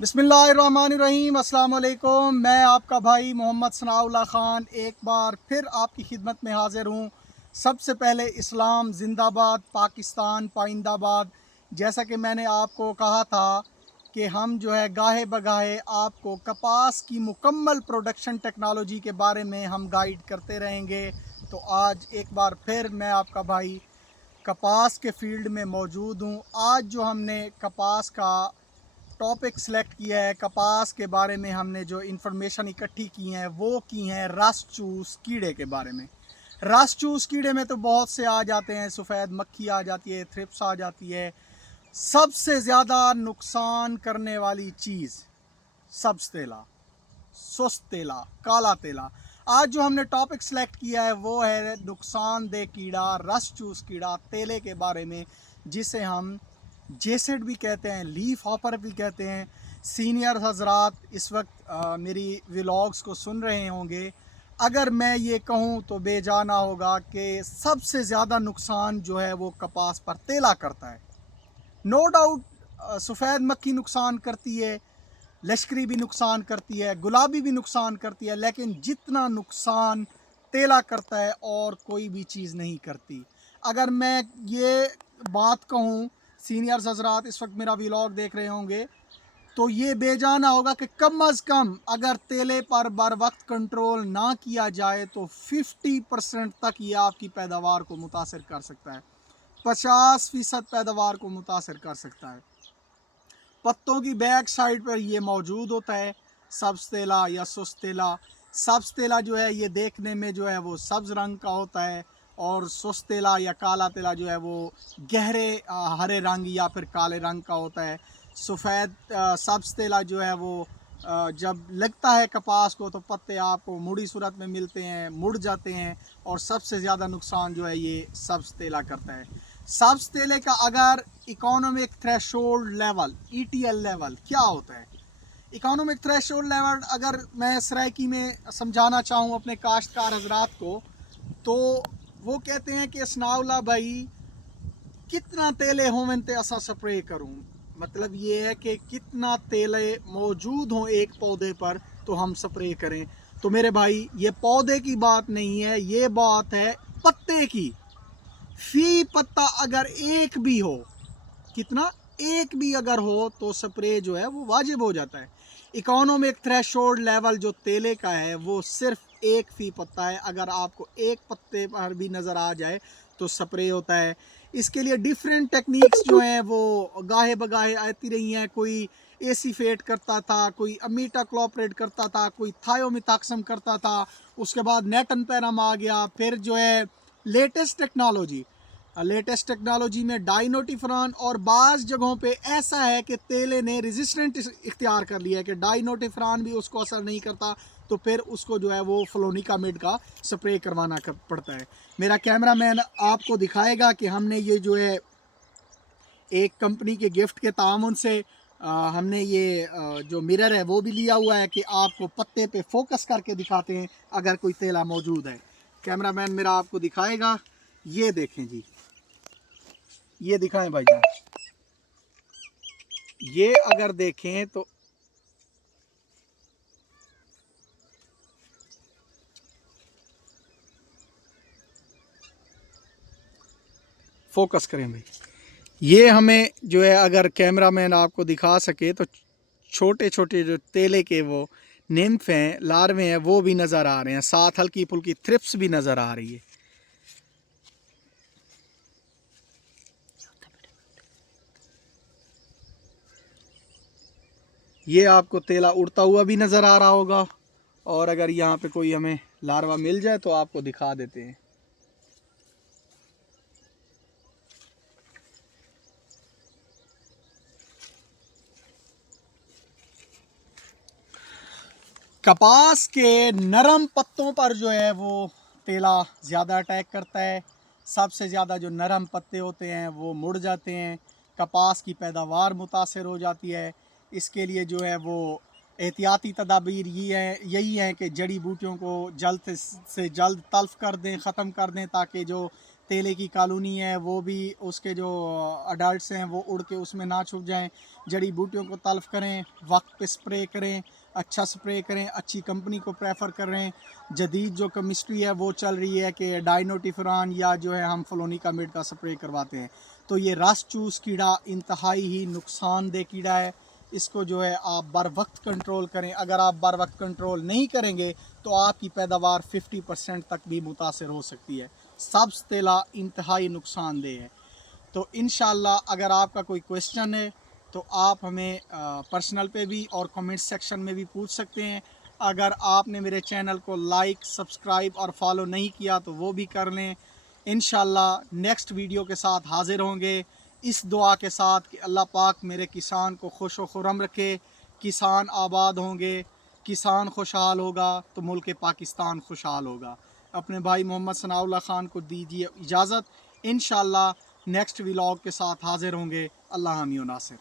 बिस्मिल्लाहिर्रहमानिर्रहीम, अस्सलाम वालेकुम। मैं आपका भाई मोहम्मद सनाउल्लाह ख़ान एक बार फिर आपकी खिदमत में हाज़िर हूँ। सबसे पहले इस्लाम ज़िंदाबाद, पाकिस्तान पाइंदाबाद। जैसा कि मैंने आपको कहा था कि हम जो है गाहे बगाहे आपको कपास की मुकम्मल प्रोडक्शन टेक्नोलॉजी के बारे में हम गाइड करते रहेंगे। तो आज एक बार फिर मैं आपका भाई कपास के फील्ड में मौजूद हूँ। आज जो हमने कपास का टॉपिक सेलेक्ट किया है, कपास के बारे में हमने जो इन्फॉर्मेशन इकट्ठी की हैं वो की हैं रस चूस कीड़े के बारे में। रस चूस कीड़े में तो बहुत से आ जाते हैं, सफ़ेद मक्खी आ जाती है, थ्रिप्स आ जाती है। सबसे ज़्यादा नुकसान करने वाली चीज़ सब्ज़ तेला, सुस्त तेला, काला तेला। आज जो हमने टॉपिक सेलेक्ट किया है वो है नुकसानदेह कीड़ा, रस चूस कीड़ा, तेले के बारे में, जिसे हम जेसेड भी कहते हैं, लीफ हॉपर भी कहते हैं। सीनियर हजरात इस वक्त मेरी व्लॉग्स को सुन रहे होंगे। अगर मैं ये कहूँ तो बेजाना होगा कि सबसे ज़्यादा नुकसान जो है वो कपास पर तेला करता है। नो डाउट सफ़ेद मक्खी नुकसान करती है, लश्करी भी नुकसान करती है, गुलाबी भी नुकसान करती है, लेकिन जितना नुकसान तेला करता है और कोई भी चीज़ नहीं करती। अगर मैं ये बात कहूँ, सीनियर्स हजरात इस वक्त मेरा व्लॉग देख रहे होंगे, तो ये बेजाना होगा कि कम अज़ कम अगर तेले पर बर वक्त कंट्रोल ना किया जाए तो 50% तक ये आपकी पैदावार को मुतासर कर सकता है, 50% पैदावार को मुतासर कर सकता है। पत्तों की बैक साइड पर ये मौजूद होता है, सब्ज़ तेला या सुस्त तेला। सब्ज़ तेला जो है ये देखने में जो है वो सब्ज़ रंग का होता है, और सुस्त तेला या काला तेला जो है वो गहरे हरे रंग या फिर काले रंग का होता है। सफ़ेद सब्ज़ तेला जो है वो जब लगता है कपास को तो पत्ते आपको मुड़ी सूरत में मिलते हैं, मुड़ जाते हैं, और सबसे ज़्यादा नुकसान जो है ये सब्ज़ तेला करता है। सब्ज़ तेले का अगर economic threshold level, ETL level क्या होता है? इकोनॉमिक थ्रेशोल्ड लेवल अगर मैं सराइकी में समझाना चाहूँ अपने काश्तकार हजरात को, तो वो कहते हैं कि सनाउल्लाह भाई कितना तेले होवन ते असा स्प्रे करूँ। मतलब ये है कि कितना तेले मौजूद हों एक पौधे पर तो हम स्प्रे करें। तो मेरे भाई ये पौधे की बात नहीं है, ये बात है पत्ते की। फी पत्ता अगर एक भी हो, कितना, एक भी अगर हो तो स्प्रे जो है वो वाजिब हो जाता है। इकोनॉमिक थ्रेशोल्ड लेवल जो तेले का है वो सिर्फ एक फी पत्ता है। अगर आपको एक पत्ते पर भी नज़र आ जाए तो स्प्रे होता है। इसके लिए डिफरेंट टेक्निक्स जो हैं वो गाहे बगाहे आती रही हैं। कोई एसीफेट करता था, कोई अमीटा क्लोपरेट करता था, कोई थायोमिथाक्सम करता था, उसके बाद नेटन पैराम आ गया। फिर जो है लेटेस्ट टेक्नोलॉजी में डाइनोटिफ्रान, और बाज़ जगहों पे ऐसा है कि तेले ने रेजिस्टेंट इख्तियार कर लिया है कि डाइनोटिफ्रान भी उसको असर नहीं करता, तो फिर उसको जो है वो फ्लोनिकामिड का स्प्रे करवाना पड़ता है। मेरा कैमरामैन आपको दिखाएगा कि हमने ये जो है एक कंपनी के गिफ्ट के तामुन से हमने ये जो मिरर है वो भी लिया हुआ है कि आपको पत्ते पे फोकस करके दिखाते हैं अगर कोई तेला मौजूद है। कैमरामैन मेरा आपको दिखाएगा, ये देखें जी, ये दिखाएं भाईजान, ये अगर देखें तो फोकस करें भाई, ये हमें जो है अगर कैमरामैन आपको दिखा सके तो छोटे छोटे जो तेले के वो निम्फ हैं, लार्वे हैं, वो भी नज़र आ रहे हैं, साथ हल्की फुल्की थ्रिप्स भी नज़र आ रही है। ये आपको तेला उड़ता हुआ भी नज़र आ रहा होगा, और अगर यहाँ पे कोई हमें लार्वा मिल जाए तो आपको दिखा देते हैं। कपास के नरम पत्तों पर जो है वो तेला ज़्यादा अटैक करता है। सबसे ज़्यादा जो नरम पत्ते होते हैं वो मुड़ जाते हैं, कपास की पैदावार मुतासर हो जाती है। इसके लिए जो है वो एहतियाती तदाबीर यही हैं कि जड़ी बूटियों को जल्द से जल्द तल्फ़ कर दें, ख़त्म कर दें, ताकि जो तेले की कॉलोनी है वो भी उसके जो अडल्ट्स हैं वो उड़ के उसमें ना छुप जाएं। जड़ी बूटियों को तल्फ करें, वक्त पे स्प्रे करें, अच्छा स्प्रे करें, अच्छी कंपनी को प्रेफर कर रहे हैं। जदीद जो केमिस्ट्री है वो चल रही है कि डाइनोटिफरान या जो है हम फ्लोनिकामिड का स्प्रे करवाते हैं। तो ये रस चूस कीड़ा इंतहाई ही नुकसानदेह कीड़ा है। इसको जो है आप बर वक्त कंट्रोल करें। अगर आप बर वक्त कंट्रोल नहीं करेंगे तो आपकी पैदावार 50% तक भी मुतासर हो सकती है। सब्ज़ तेला इंतहाई नुकसानदेह है। तो इंशाल्लाह अगर आपका कोई क्वेश्चन है तो आप हमें पर्सनल पे भी और कमेंट सेक्शन में भी पूछ सकते हैं। अगर आपने मेरे चैनल को लाइक, सब्सक्राइब और फॉलो नहीं किया तो वो भी कर लें। इंशाल्लाह नेक्स्ट वीडियो के साथ हाज़िर होंगे, इस दुआ के साथ कि अल्लाह पाक मेरे किसान को खुश व खुर्रम रखे। किसान आबाद होंगे, किसान खुशहाल होगा तो मुल्क पाकिस्तान खुशहाल होगा। अपने भाई मोहम्मद सनाउल्लाह ख़ान को दीजिए इजाज़त। इंशाल्लाह नेक्स्ट व्लॉग के साथ हाज़िर होंगे। अल्लाह हामी व नासिर।